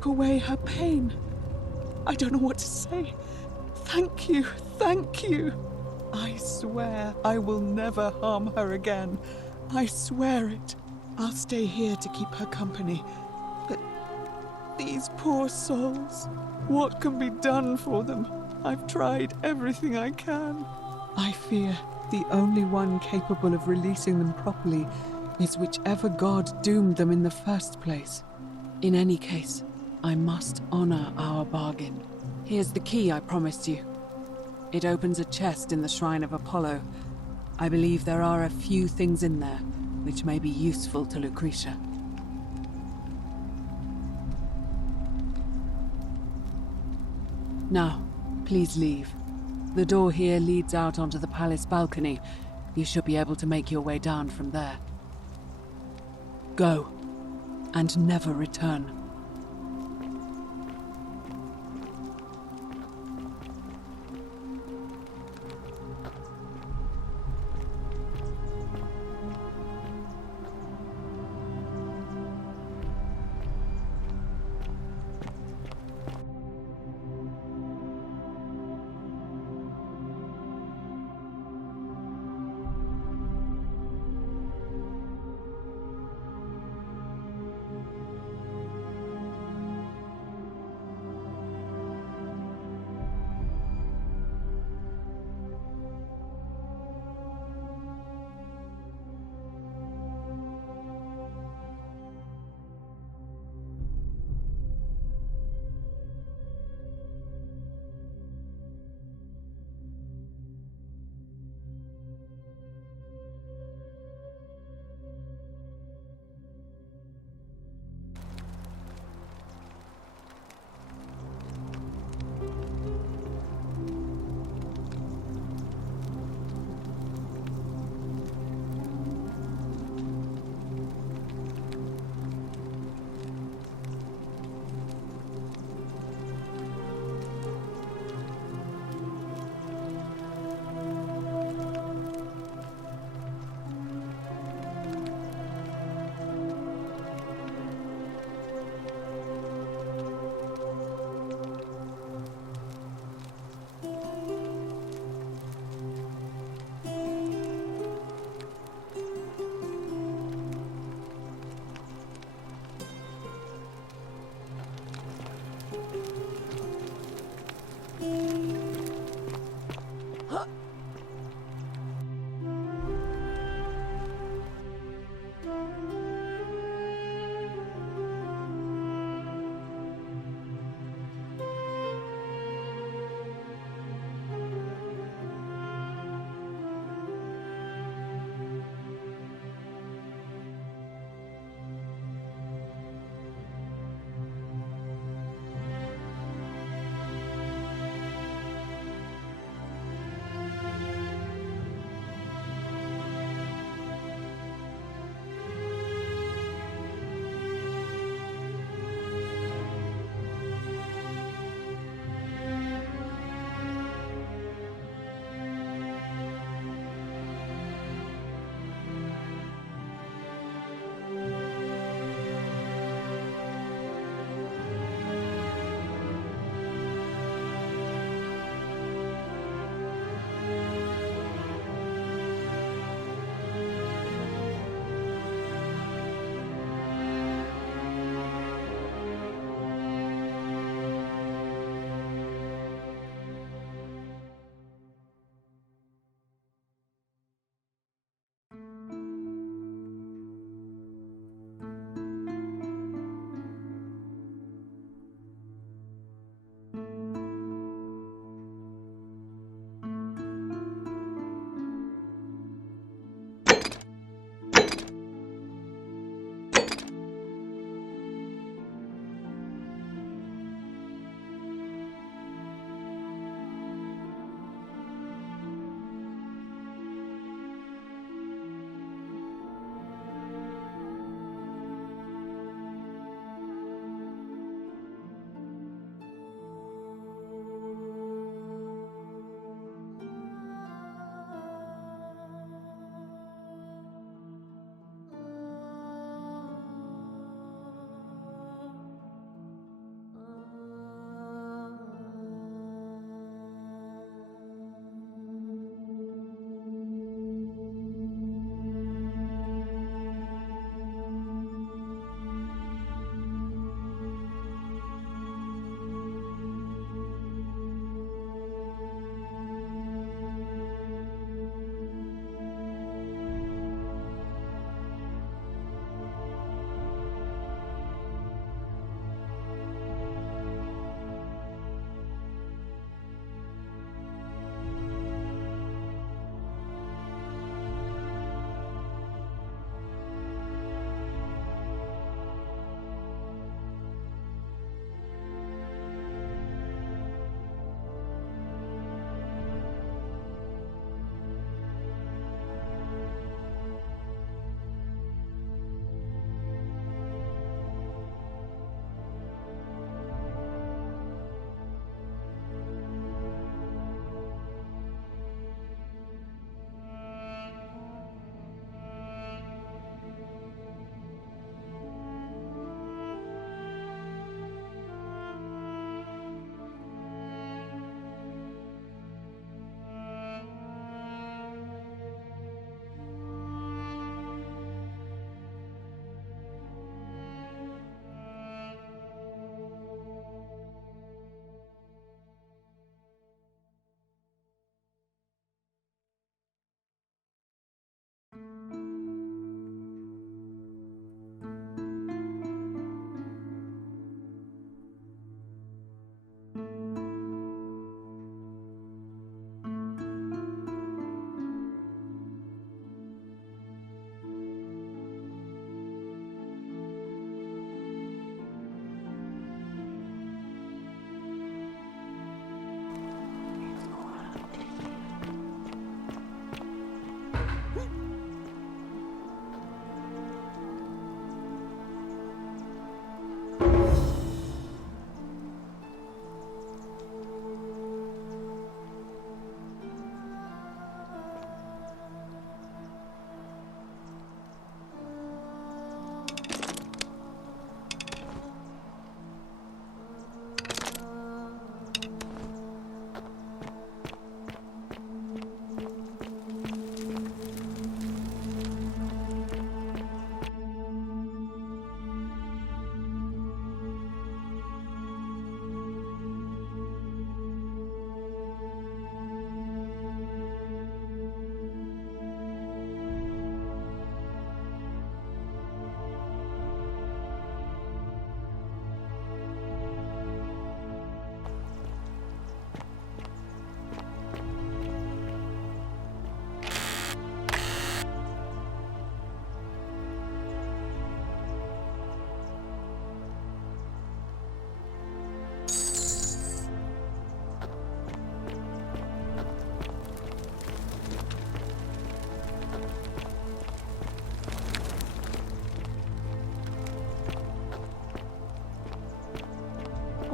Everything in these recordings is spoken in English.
took away her pain. I don't know what to say. Thank you, thank you. I swear I will never harm her again. I swear it. I'll stay here to keep her company. But these poor souls, what can be done for them? I've tried everything I can. I fear the only one capable of releasing them properly is whichever god doomed them in the first place. In any case, I must honor our bargain. Here's the key I promised you. It opens a chest in the Shrine of Apollo. I believe there are a few things in there which may be useful to Lucretia. Now, please leave. The door here leads out onto the palace balcony. You should be able to make your way down from there. Go, and never return.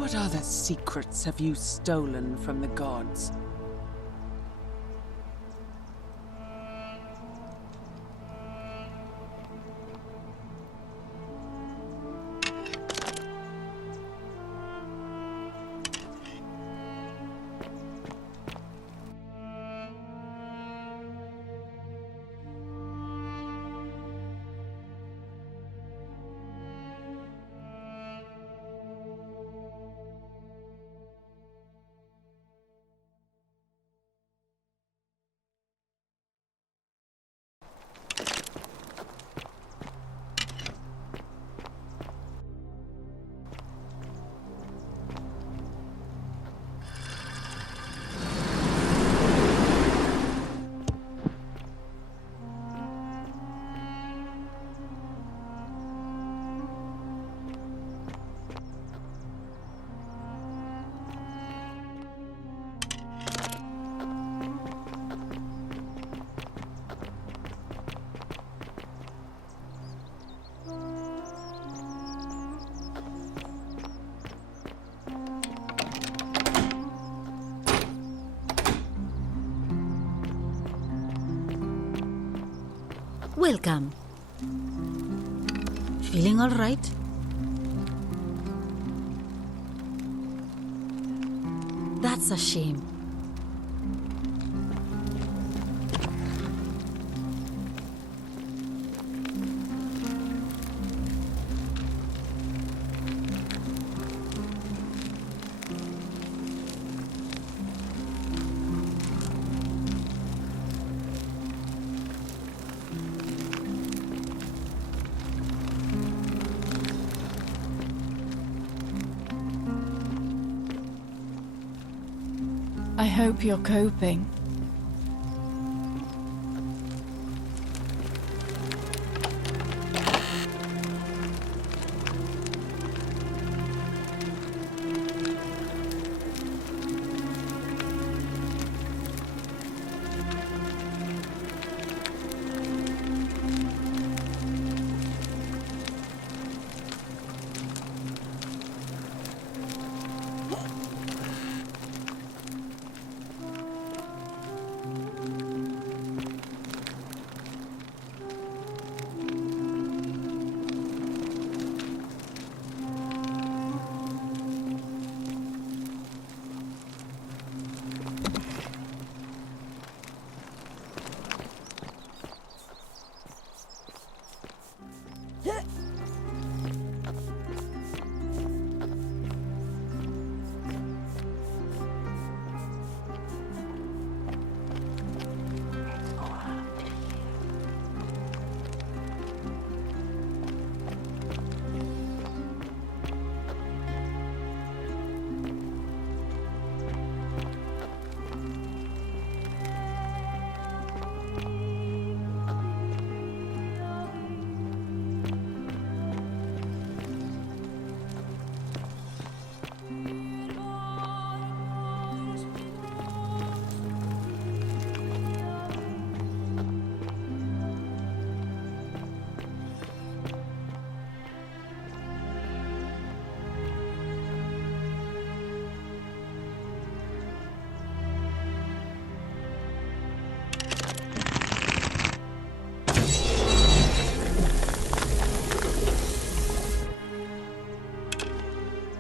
What other secrets have you stolen from the gods? Welcome. Feeling all right? That's a shame. I hope you're coping.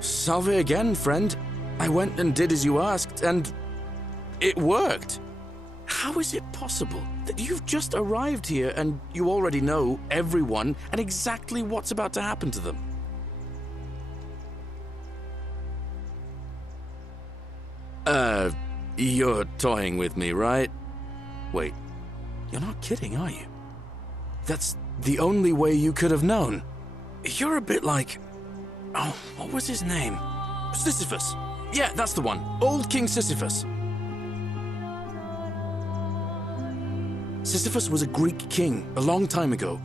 Salve again, friend. I went and did as you asked, and it worked. How is it possible that you've just arrived here and you already know everyone and exactly what's about to happen to them? You're toying with me, right? Wait, you're not kidding, are you? That's the only way you could have known. You're a bit like... Oh, what was his name? Sisyphus. Yeah, that's the one. Old King Sisyphus. Sisyphus was a Greek king a long time ago.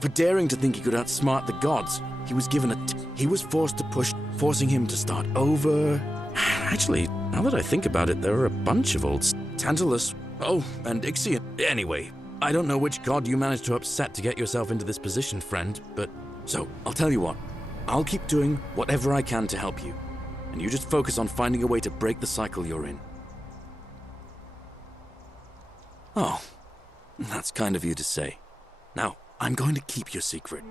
For daring to think he could outsmart the gods, he was given he was forced to push, forcing him to start over. Actually, now that I think about it, there are a bunch of old Tantalus. Oh, and Ixion. Anyway, I don't know which god you managed to upset to get yourself into this position, friend, but... So, I'll tell you what. I'll keep doing whatever I can to help you. and you just focus on finding a way to break the cycle you're in. Oh, that's kind of you to say. Now, I'm going to keep your secret.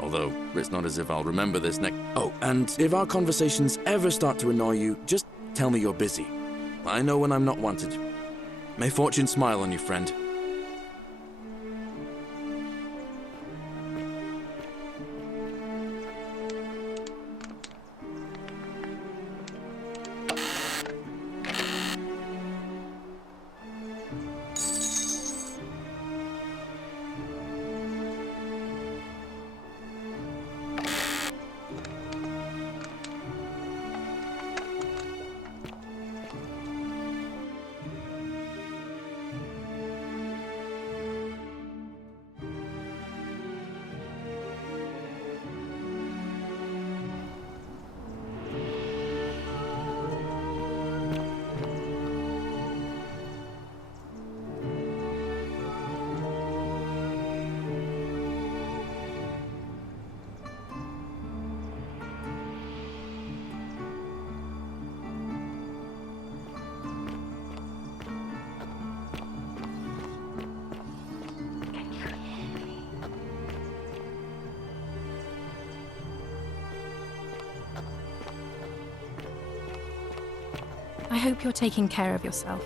Although, it's not as if I'll remember this next... Oh, and if our conversations ever start to annoy you, just tell me you're busy. I know when I'm not wanted. May fortune smile on you, friend. I hope you're taking care of yourself.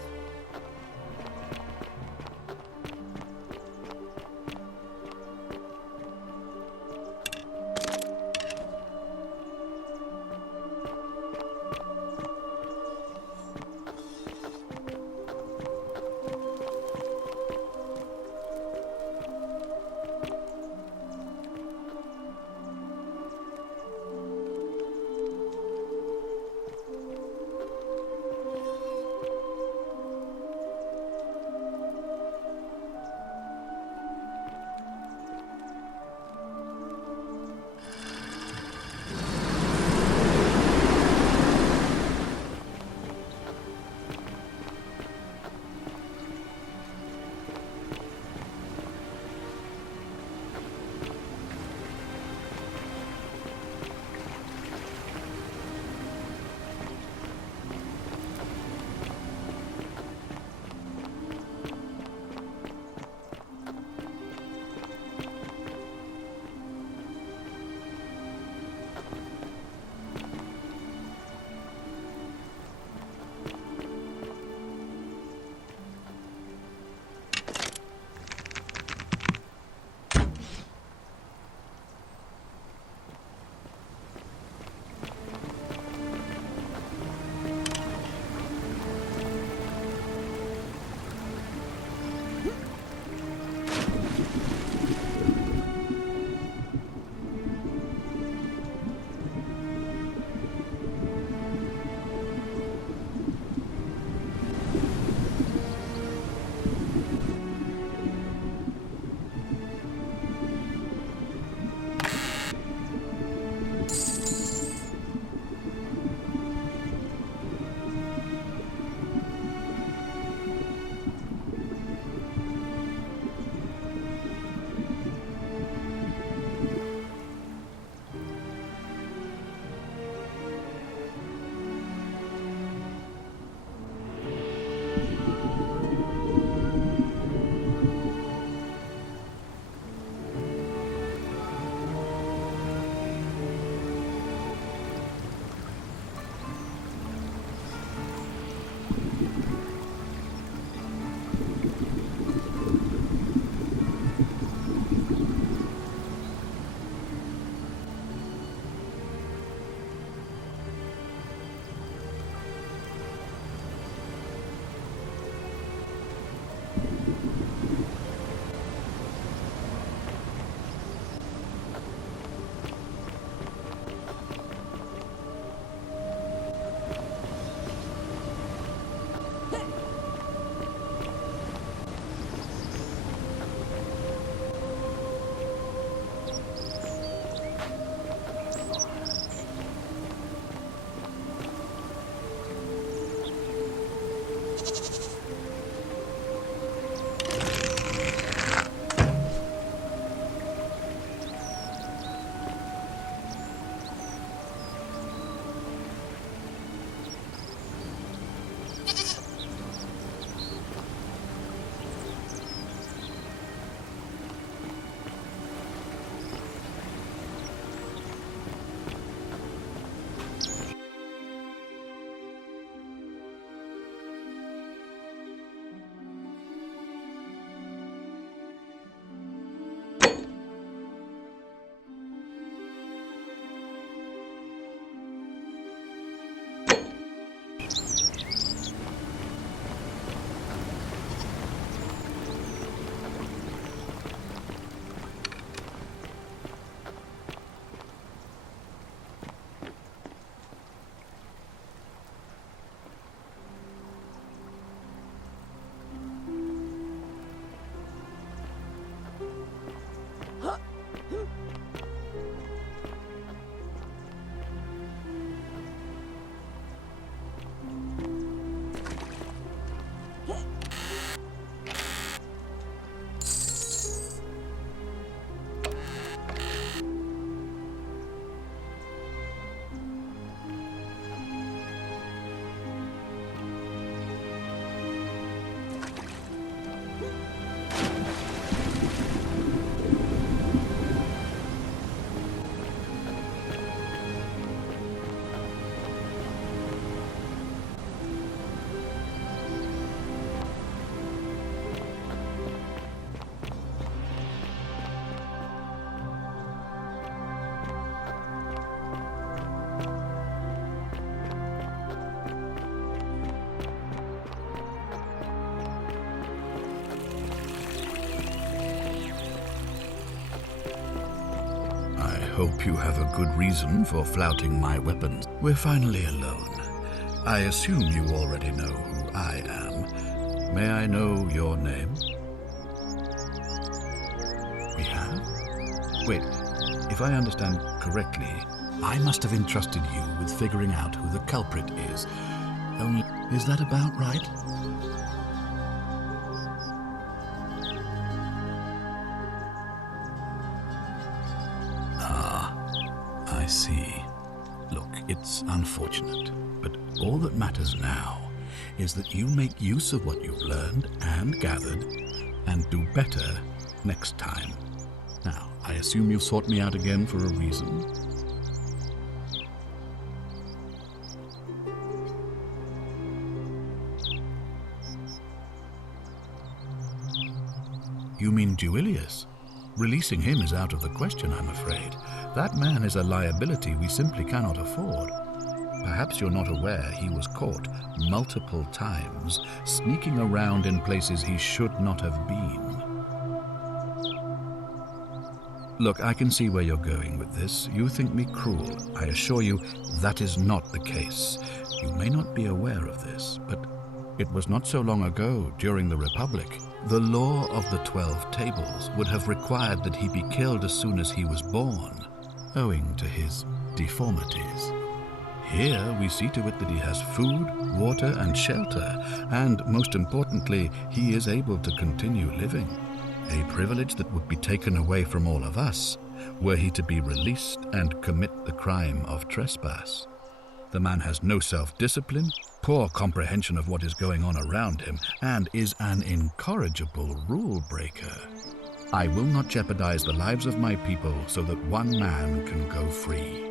hope you have a good reason for flouting my weapons. We're finally alone. I assume you already know who I am. May I know your name? We have? Wait, if I understand correctly, I must have entrusted you with figuring out who the culprit is. Only, is that about right? I see. Look, it's unfortunate, but all that matters now is that you make use of what you've learned and gathered and do better next time. Now, I assume you've sought me out again for a reason. You mean Duilius? Releasing him is out of the question, I'm afraid. That man is a liability we simply cannot afford. Perhaps you're not aware he was caught multiple times, sneaking around in places he should not have been. Look, I can see where you're going with this. You think me cruel. I assure you that is not the case. You may not be aware of this, but it was not so long ago, during the Republic, the law of the 12 Tables would have required that he be killed as soon as he was born, owing to his deformities. Here we see to it that he has food, water, and shelter, and most importantly, he is able to continue living. A privilege that would be taken away from all of us were he to be released and commit the crime of trespass. The man has no self-discipline, poor comprehension of what is going on around him, and is an incorrigible rule-breaker. I will not jeopardize the lives of my people so that one man can go free.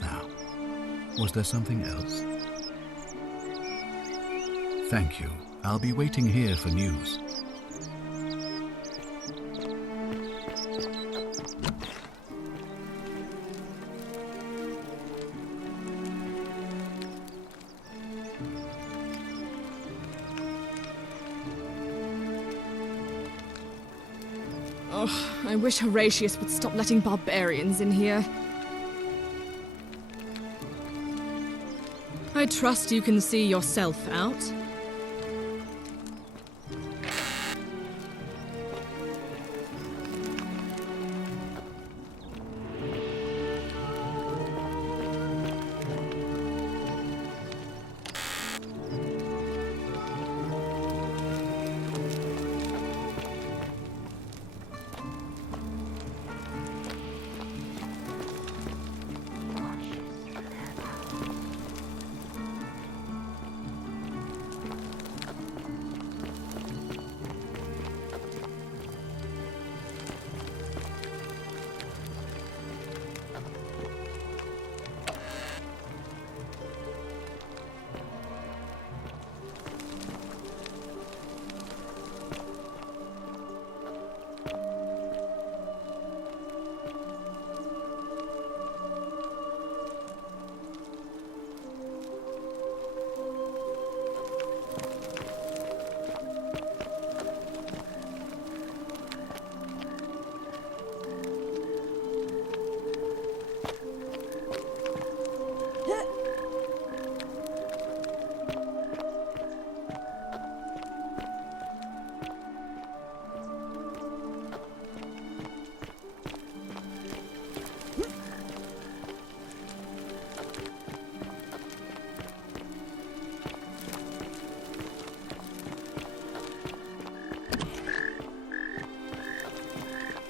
Now, was there something else? Thank you. I'll be waiting here for news. Oh, I wish Horatius would stop letting barbarians in here. I trust you can see yourself out.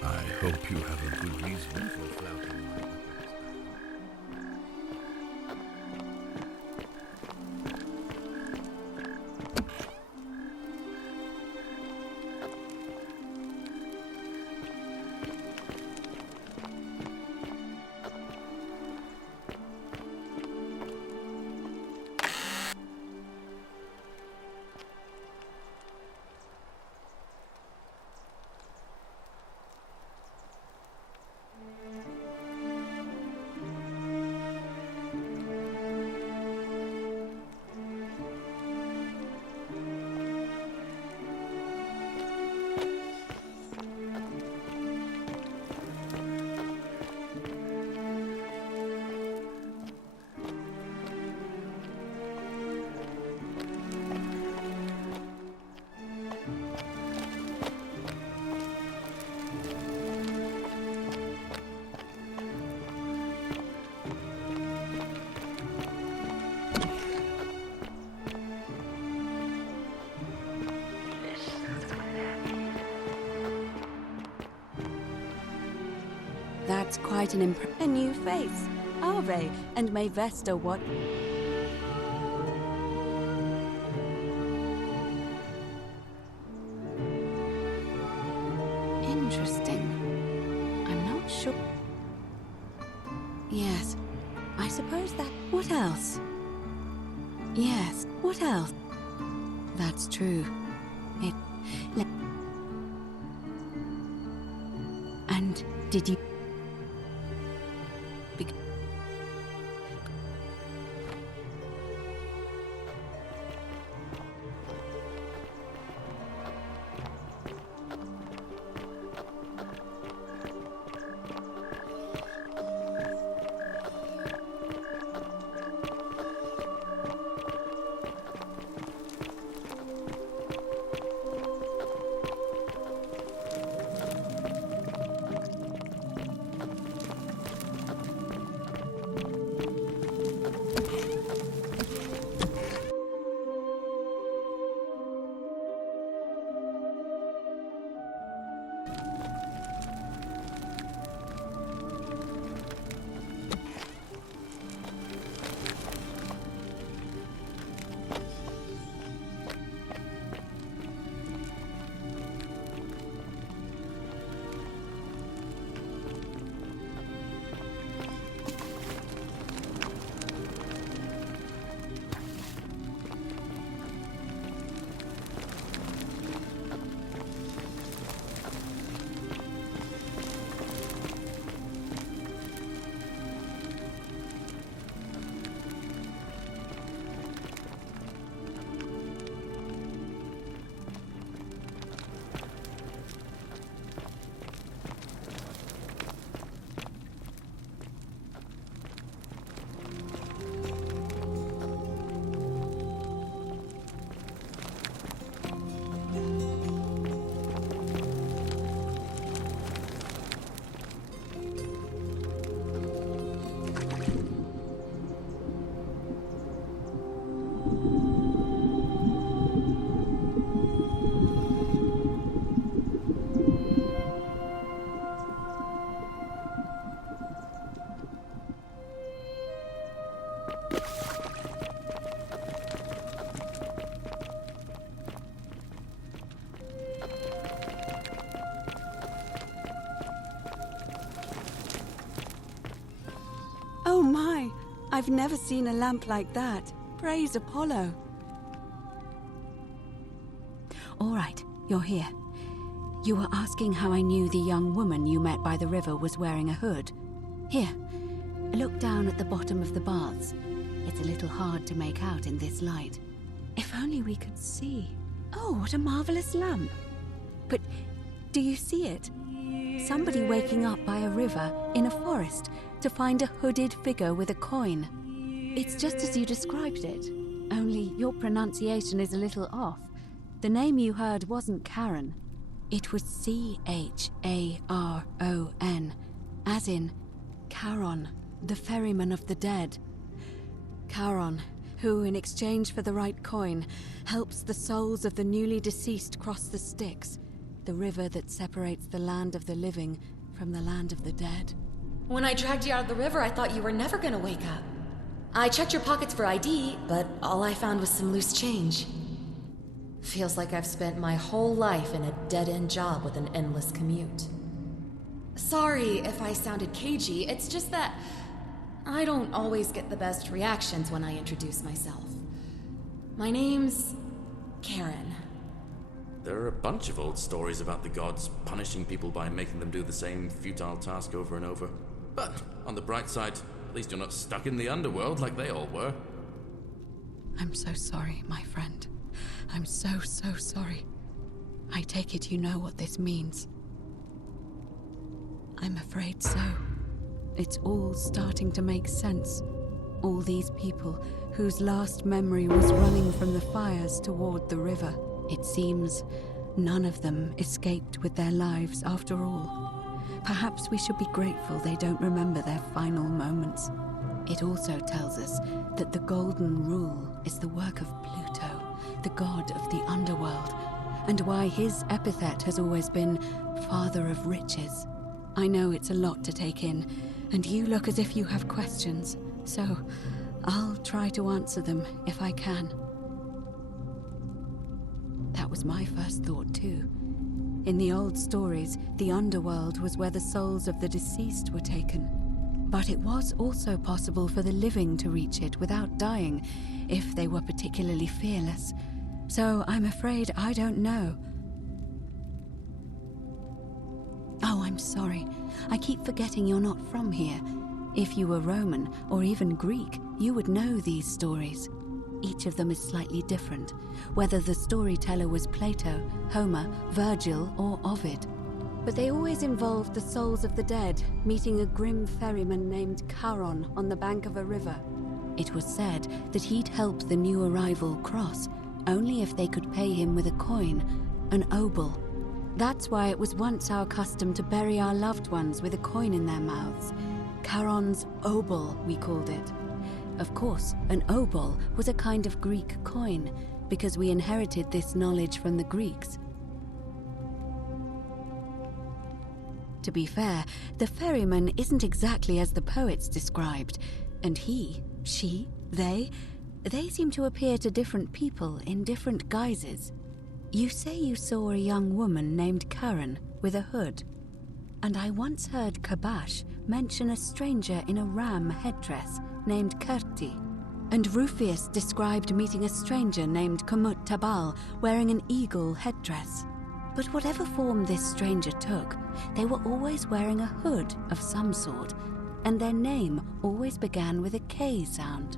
I hope you have a good reason for flouting my weapons. That's quite a new face. Ave, and may Vesta what... Interesting. I'm not sure... Yes, I suppose that... What else? Yes, what else? That's true. And did you... Oh my! I've never seen a lamp like that. Praise Apollo. All right, you're here. You were asking how I knew the young woman you met by the river was wearing a hood. Here, look down at the bottom of the baths. It's a little hard to make out in this light. If only we could see. Oh, what a marvelous lamp. But do you see it? Somebody waking up by a river in a forest to find a hooded figure with a coin. It's just as you described it, only your pronunciation is a little off. The name you heard wasn't Charon. It was C-H-A-R-O-N, as in Charon, the ferryman of the dead. Charon, who, in exchange for the right coin, helps the souls of the newly deceased cross the Styx, the river that separates the land of the living from the land of the dead. When I dragged you out of the river, I thought you were never gonna wake up. I checked your pockets for ID, but all I found was some loose change. Feels like I've spent my whole life in a dead-end job with an endless commute. Sorry if I sounded cagey, it's just that I don't always get the best reactions when I introduce myself. My name's Karen. There are a bunch of old stories about the gods punishing people by making them do the same futile task over and over. But on the bright side, at least you're not stuck in the underworld like they all were. I'm so sorry, my friend. I'm so sorry. I take it you know what this means. I'm afraid so. It's all starting to make sense. All these people whose last memory was running from the fires toward the river. It seems none of them escaped with their lives after all. Perhaps we should be grateful they don't remember their final moments. It also tells us that the Golden Rule is the work of Pluto, the god of the underworld, and why his epithet has always been Father of Riches. I know it's a lot to take in, and you look as if you have questions, so I'll try to answer them if I can. That was my first thought too. In the old stories, the underworld was where the souls of the deceased were taken. But it was also possible for the living to reach it without dying, if they were particularly fearless. So I'm afraid I don't know. Oh, I'm sorry. I keep forgetting you're not from here. If you were Roman, or even Greek, you would know these stories. Each of them is slightly different, whether the storyteller was Plato, Homer, Virgil, or Ovid. But they always involved the souls of the dead meeting a grim ferryman named Charon on the bank of a river. It was said that he'd help the new arrival cross, only if they could pay him with a coin, an obol. That's why it was once our custom to bury our loved ones with a coin in their mouths. Charon's obol, we called it. Of course, an obol was a kind of Greek coin, because we inherited this knowledge from the Greeks. To be fair, the ferryman isn't exactly as the poets described, and he, she, they seem to appear to different people in different guises. You say you saw a young woman named Karen with a hood, and I once heard Kabash mention a stranger in a ram headdress named Kerti, and Rufius described meeting a stranger named Kamut Tabal wearing an eagle headdress. But whatever form this stranger took, they were always wearing a hood of some sort, and their name always began with a K sound.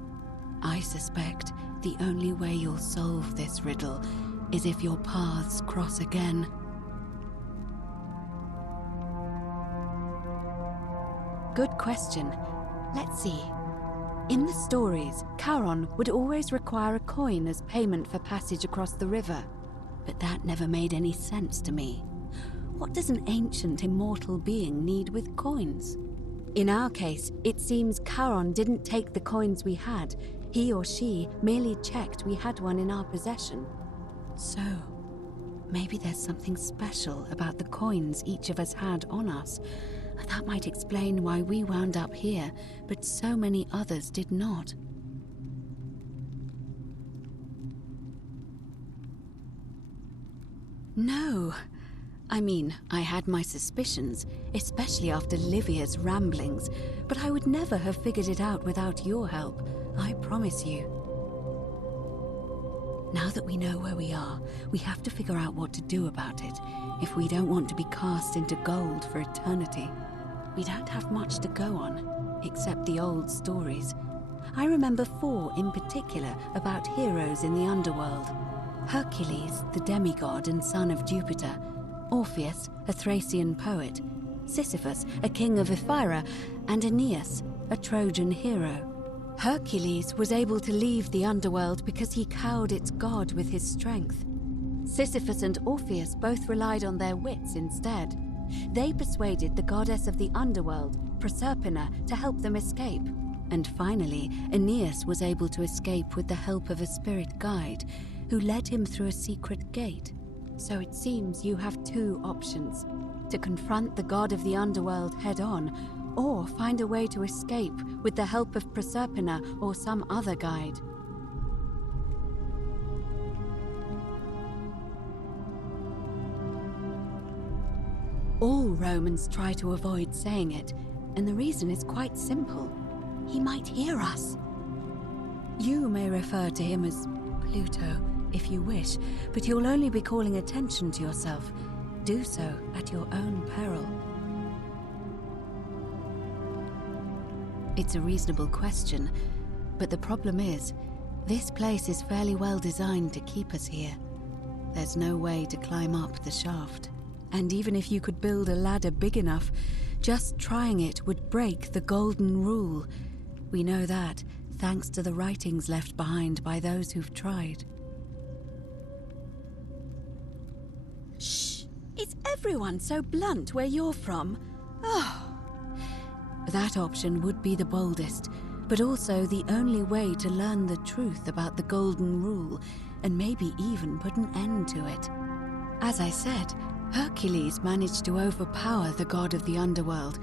I suspect the only way you'll solve this riddle is if your paths cross again. Good question. Let's see. In the stories, Charon would always require a coin as payment for passage across the river. But that never made any sense to me. What does an ancient immortal being need with coins? In our case, it seems Charon didn't take the coins we had. He or she merely checked we had one in our possession. So, maybe there's something special about the coins each of us had on us. That might explain why we wound up here, but so many others did not. No. I mean, I had my suspicions, especially after Livia's ramblings, but I would never have figured it out without your help, I promise you. Now that we know where we are, we have to figure out what to do about it, if we don't want to be cast into gold for eternity. We don't have much to go on, except the old stories. I remember 4 in particular about heroes in the underworld. Hercules, the demigod and son of Jupiter, Orpheus, a Thracian poet, Sisyphus, a king of Ephyra, and Aeneas, a Trojan hero. Hercules was able to leave the underworld because he cowed its god with his strength. Sisyphus and Orpheus both relied on their wits instead. They persuaded the goddess of the underworld, Proserpina, to help them escape. And finally, Aeneas was able to escape with the help of a spirit guide, who led him through a secret gate. So it seems you have 2 options: to confront the god of the underworld head-on, or find a way to escape with the help of Proserpina or some other guide. All Romans try to avoid saying it, and the reason is quite simple. He might hear us. You may refer to him as Pluto, if you wish, but you'll only be calling attention to yourself. Do so at your own peril. It's a reasonable question, but the problem is, this place is fairly well designed to keep us here. There's no way to climb up the shaft. And even if you could build a ladder big enough, just trying it would break the golden rule. We know that, thanks to the writings left behind by those who've tried. Shh! Is everyone so blunt where you're from? Oh. That option would be the boldest, but also the only way to learn the truth about the golden rule, and maybe even put an end to it. As I said, Hercules managed to overpower the god of the underworld,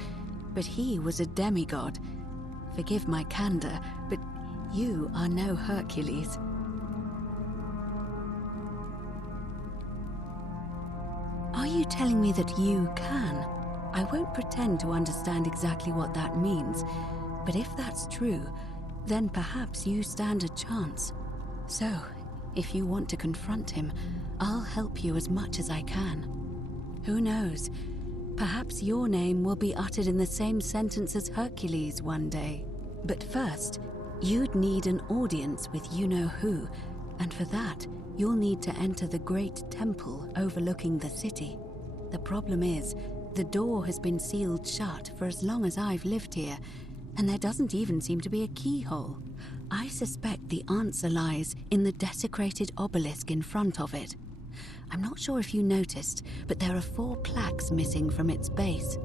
but he was a demigod. Forgive my candor, but you are no Hercules. Are you telling me that you can? I won't pretend to understand exactly what that means, but if that's true, then perhaps you stand a chance. So, if you want to confront him, I'll help you as much as I can. Who knows? Perhaps your name will be uttered in the same sentence as Hercules one day. But first, you'd need an audience with you-know-who, and for that, you'll need to enter the great temple overlooking the city. The problem is, the door has been sealed shut for as long as I've lived here, and there doesn't even seem to be a keyhole. I suspect the answer lies in the desecrated obelisk in front of it. I'm not sure if you noticed, but there are 4 plaques missing from its base.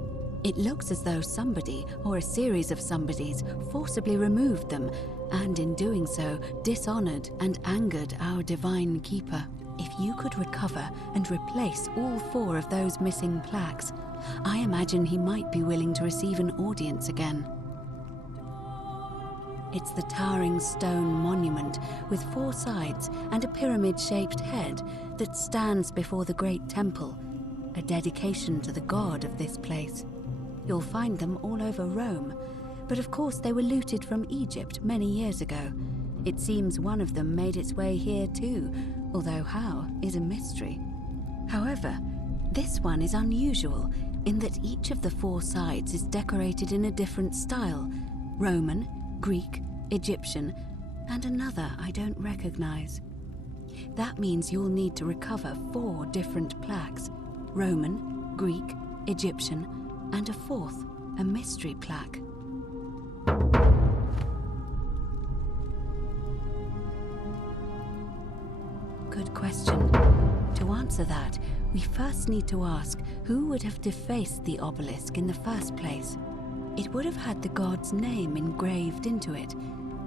It looks as though somebody, or a series of somebodies, forcibly removed them, and in doing so, dishonored and angered our divine keeper. If you could recover and replace all 4 of those missing plaques, I imagine he might be willing to receive an audience again. It's the towering stone monument with 4 sides and a pyramid-shaped head that stands before the great temple, a dedication to the god of this place. You'll find them all over Rome, but of course they were looted from Egypt many years ago. It seems one of them made its way here too, although how is a mystery. However, this one is unusual in that each of the 4 sides is decorated in a different style: Roman, Greek, Egyptian, and another I don't recognize. That means you'll need to recover 4 different plaques: Roman, Greek, Egyptian, and a 4th, a mystery plaque. Good question. To answer that, we first need to ask who would have defaced the obelisk in the first place. It would have had the god's name engraved into it,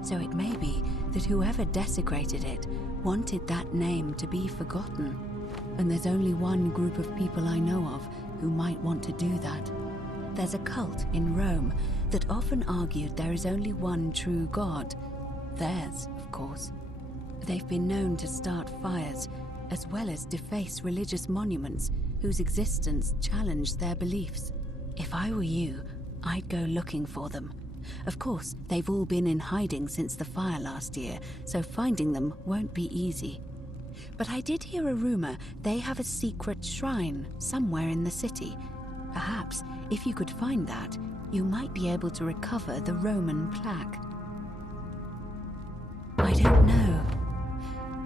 so it may be that whoever desecrated it wanted that name to be forgotten. And there's only one group of people I know of who might want to do that. There's a cult in Rome that often argued there is only one true god. Theirs, of course. They've been known to start fires, as well as deface religious monuments whose existence challenged their beliefs. If I were you, I'd go looking for them. Of course, they've all been in hiding since the fire last year, so finding them won't be easy. But I did hear a rumor they have a secret shrine somewhere in the city. Perhaps, if you could find that, you might be able to recover the Roman plaque. I don't know.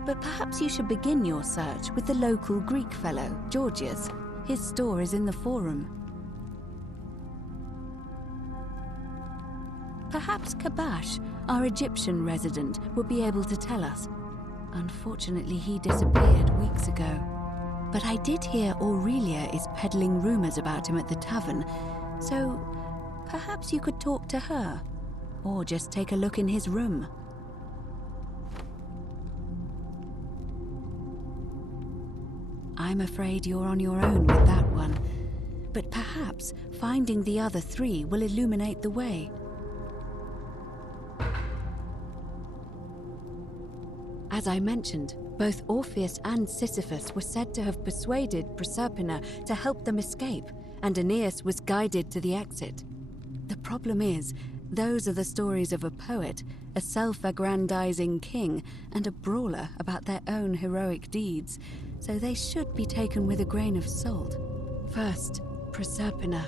But perhaps you should begin your search with the local Greek fellow, Georgius. His store is in the forum. Perhaps Kabash, our Egyptian resident, would be able to tell us. Unfortunately, he disappeared weeks ago. But I did hear Aurelia is peddling rumors about him at the tavern, so perhaps you could talk to her, or just take a look in his room. I'm afraid you're on your own with that one, but perhaps finding the other 3 will illuminate the way. As I mentioned, both Orpheus and Sisyphus were said to have persuaded Proserpina to help them escape, and Aeneas was guided to the exit. The problem is, those are the stories of a poet, a self-aggrandizing king, and a brawler about their own heroic deeds, so they should be taken with a grain of salt. First, Proserpina.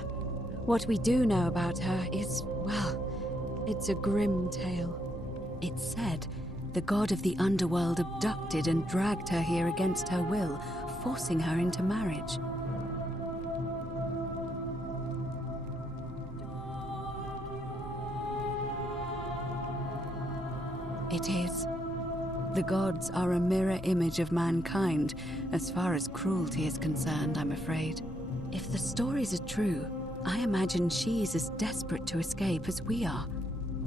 What we do know about her is, well, it's a grim tale. It's said the god of the underworld abducted and dragged her here against her will, forcing her into marriage. It is. The gods are a mirror image of mankind, as far as cruelty is concerned, I'm afraid. If the stories are true, I imagine she's as desperate to escape as we are.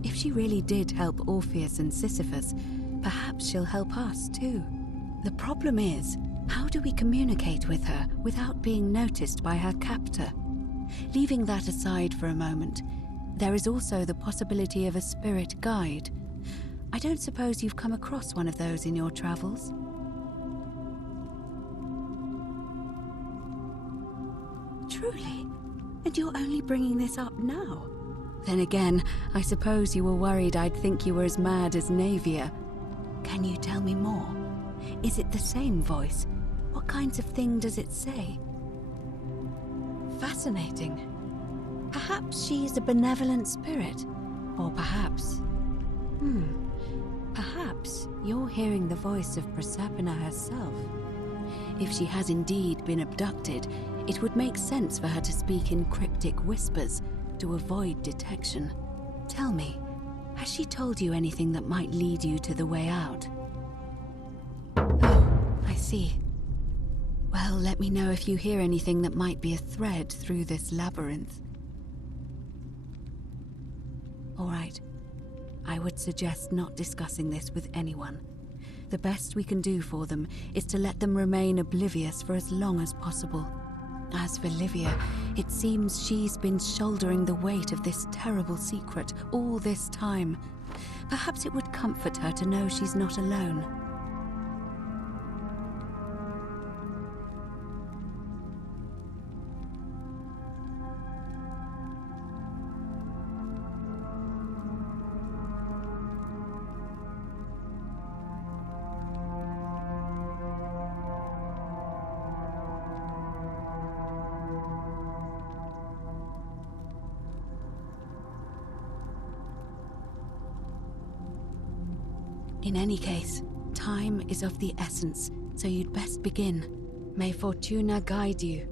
If she really did help Orpheus and Sisyphus, perhaps she'll help us too. The problem is, How do we communicate with her without being noticed by her captor? Leaving that aside for a moment, there is also the possibility of a spirit guide. I don't suppose you've come across one of those in your travels? Truly? And you're only bringing this up now? Then again, I suppose you were worried I'd think you were as mad as Navia. Can you tell me more? Is it the same voice? What kinds of thing does it say? Fascinating. Perhaps she is a benevolent spirit. Or perhaps... Perhaps you're hearing the voice of Proserpina herself. If she has indeed been abducted, it would make sense for her to speak in cryptic whispers to avoid detection. Tell me, has she told you anything that might lead you to the way out? Oh, I see. Well, let me know if you hear anything that might be a thread through this labyrinth. All right. I would suggest not discussing this with anyone. The best we can do for them is to let them remain oblivious for as long as possible. As for Livia, it seems she's been shouldering the weight of this terrible secret all this time. Perhaps it would comfort her to know she's not alone. In any case, time is of the essence, so you'd best begin. May Fortuna guide you.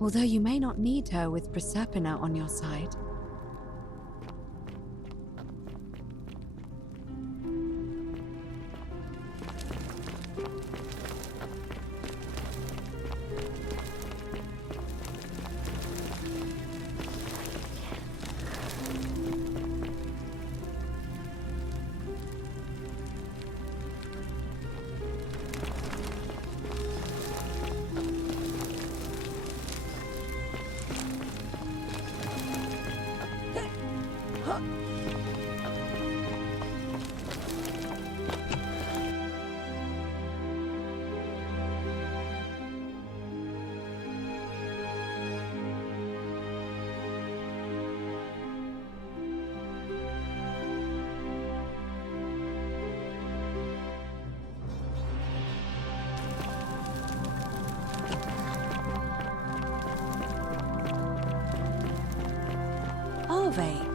Although you may not need her with Proserpina on your side. Ave.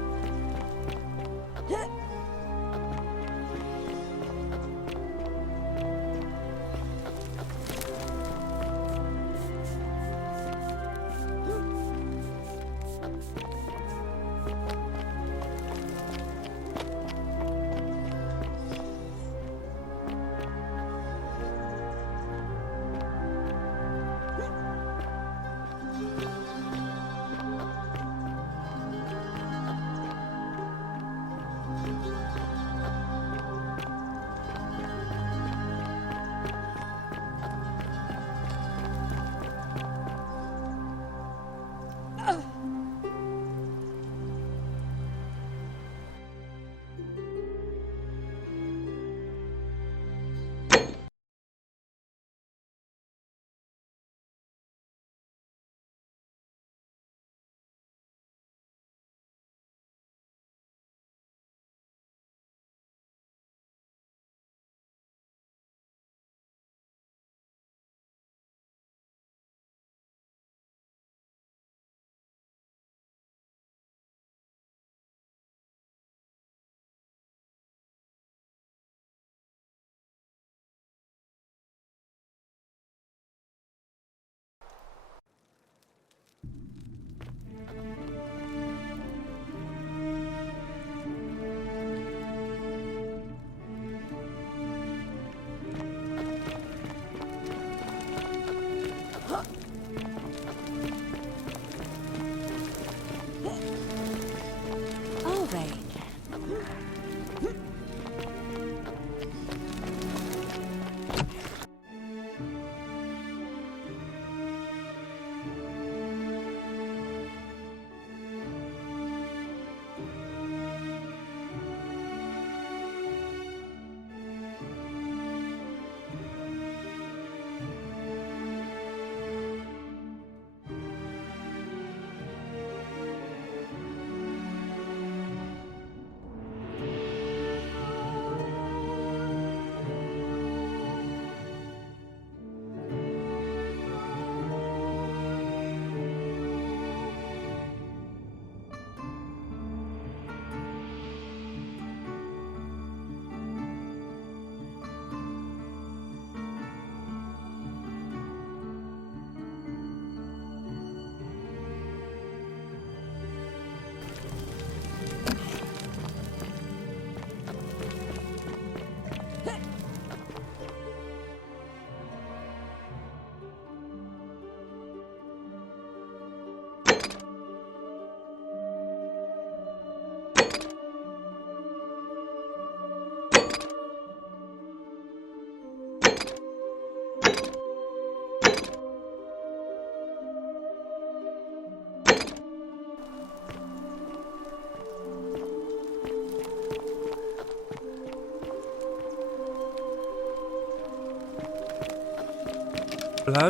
Hello?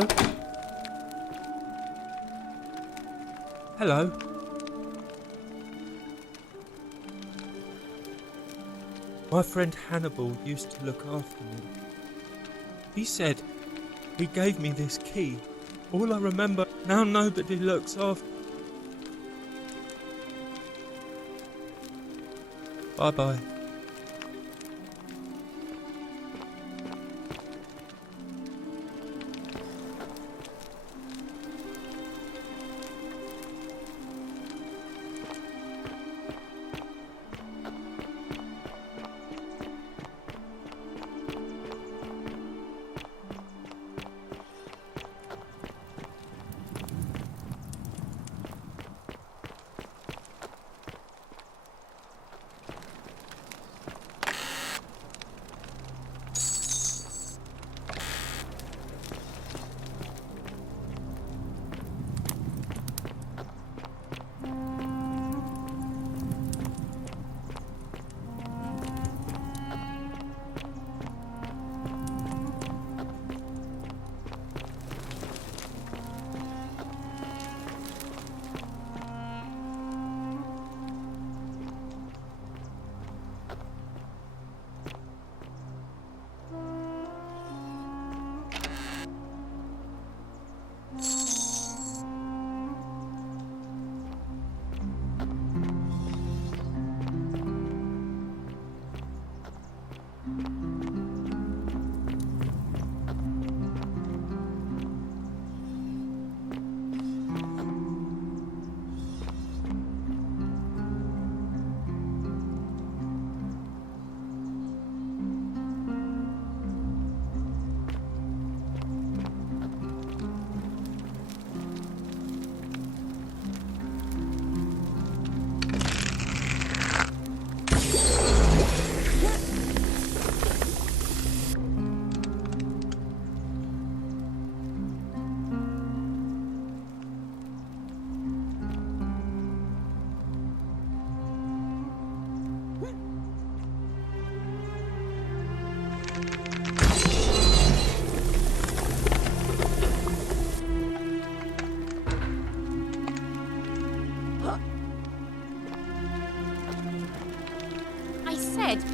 Hello? My friend Hannibal used to look after me. He said he gave me this key. All I remember, now nobody looks after me. Bye-bye.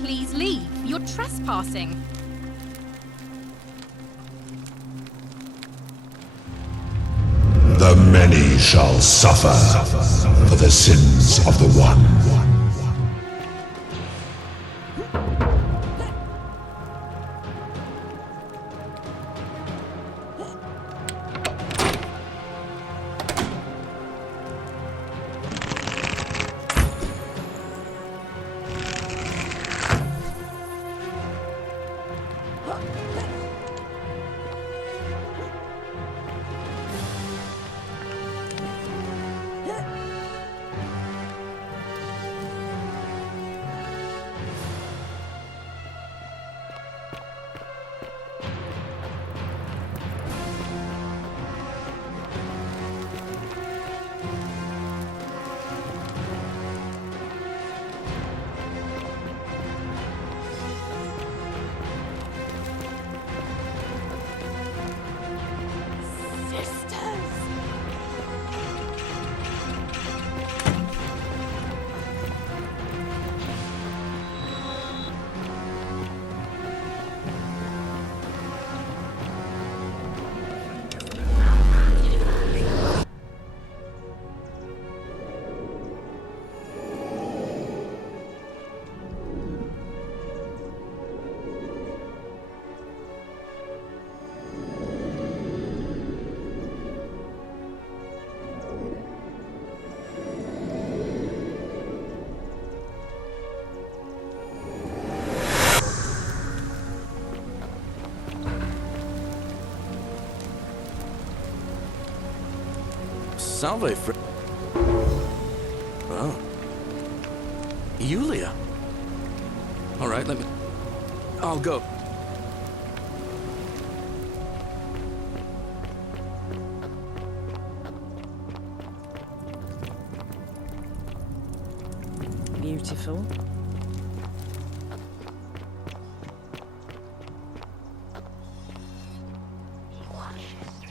Please leave. You're trespassing. The many shall suffer for the sins of the one. Salve, Oh. Yulia. All right, I'll go. Beautiful. He washes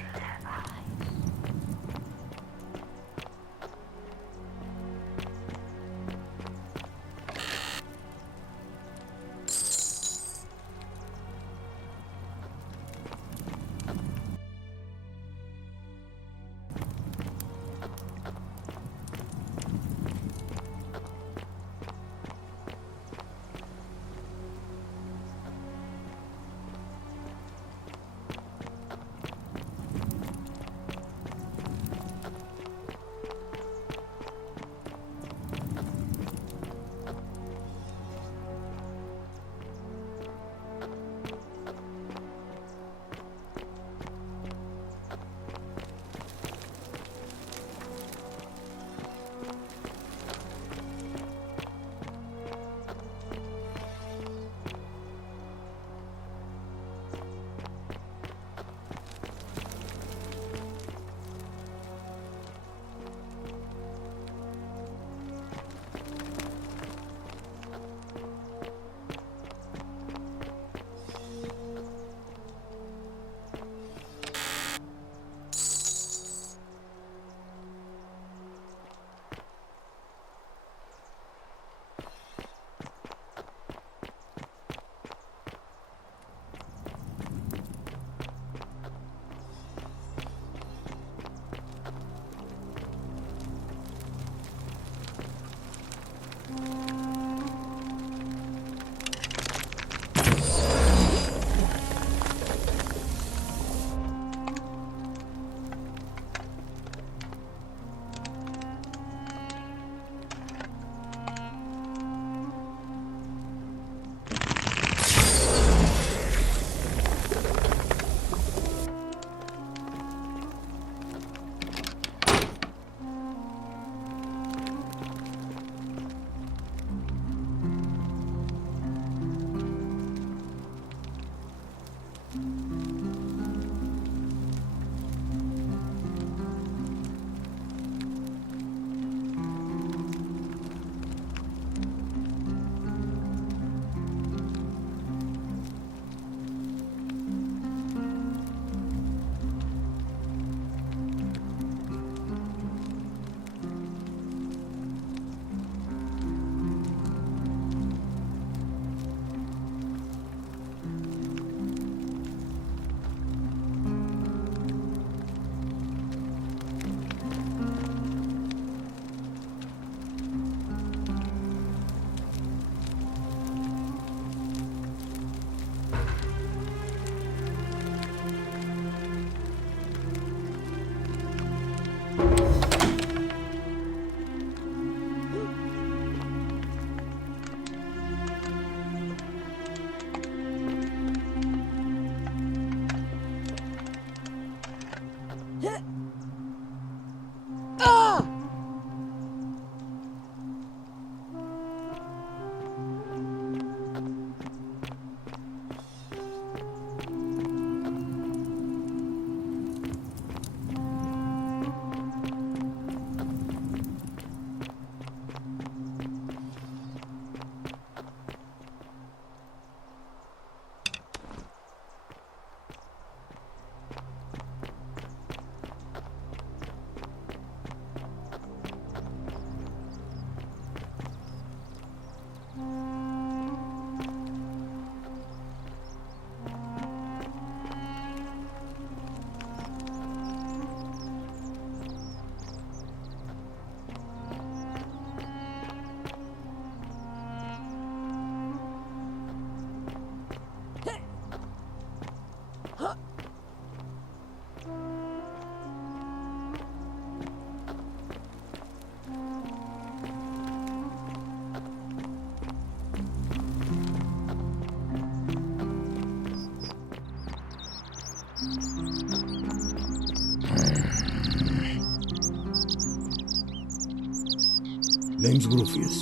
Name's Rufius.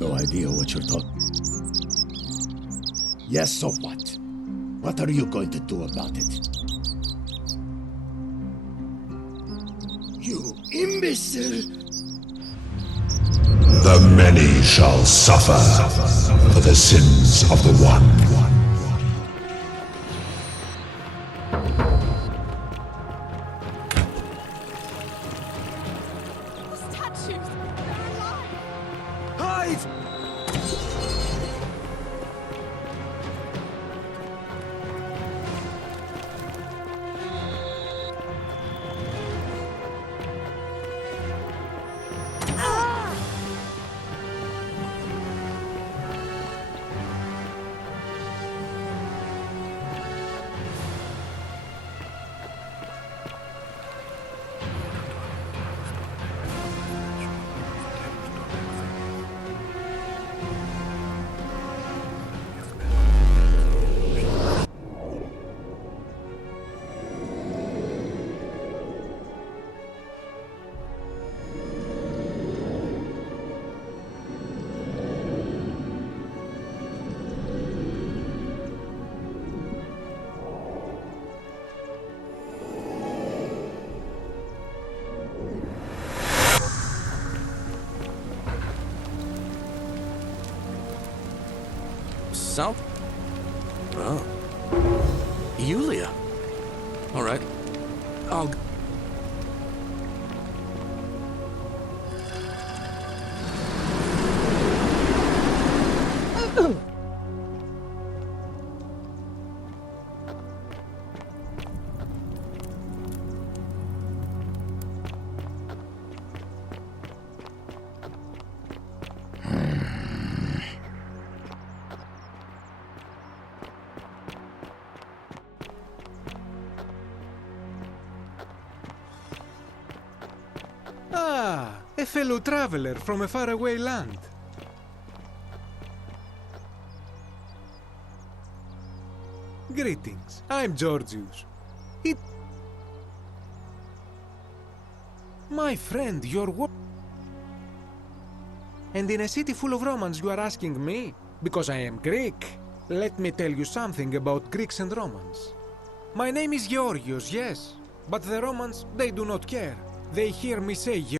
No idea what you're talking. Yes, so what? What are you going to do about it? You imbecile! The many shall suffer for the sins of the one. South? Oh. Yulia. All right. I'll... Ah, a fellow traveler from a faraway land. Greetings, I'm Georgius. My friend, you're and in a city full of Romans you are asking me? Because I am Greek. Let me tell you something about Greeks and Romans. My name is Georgios, yes, but the Romans, they do not care. They hear me say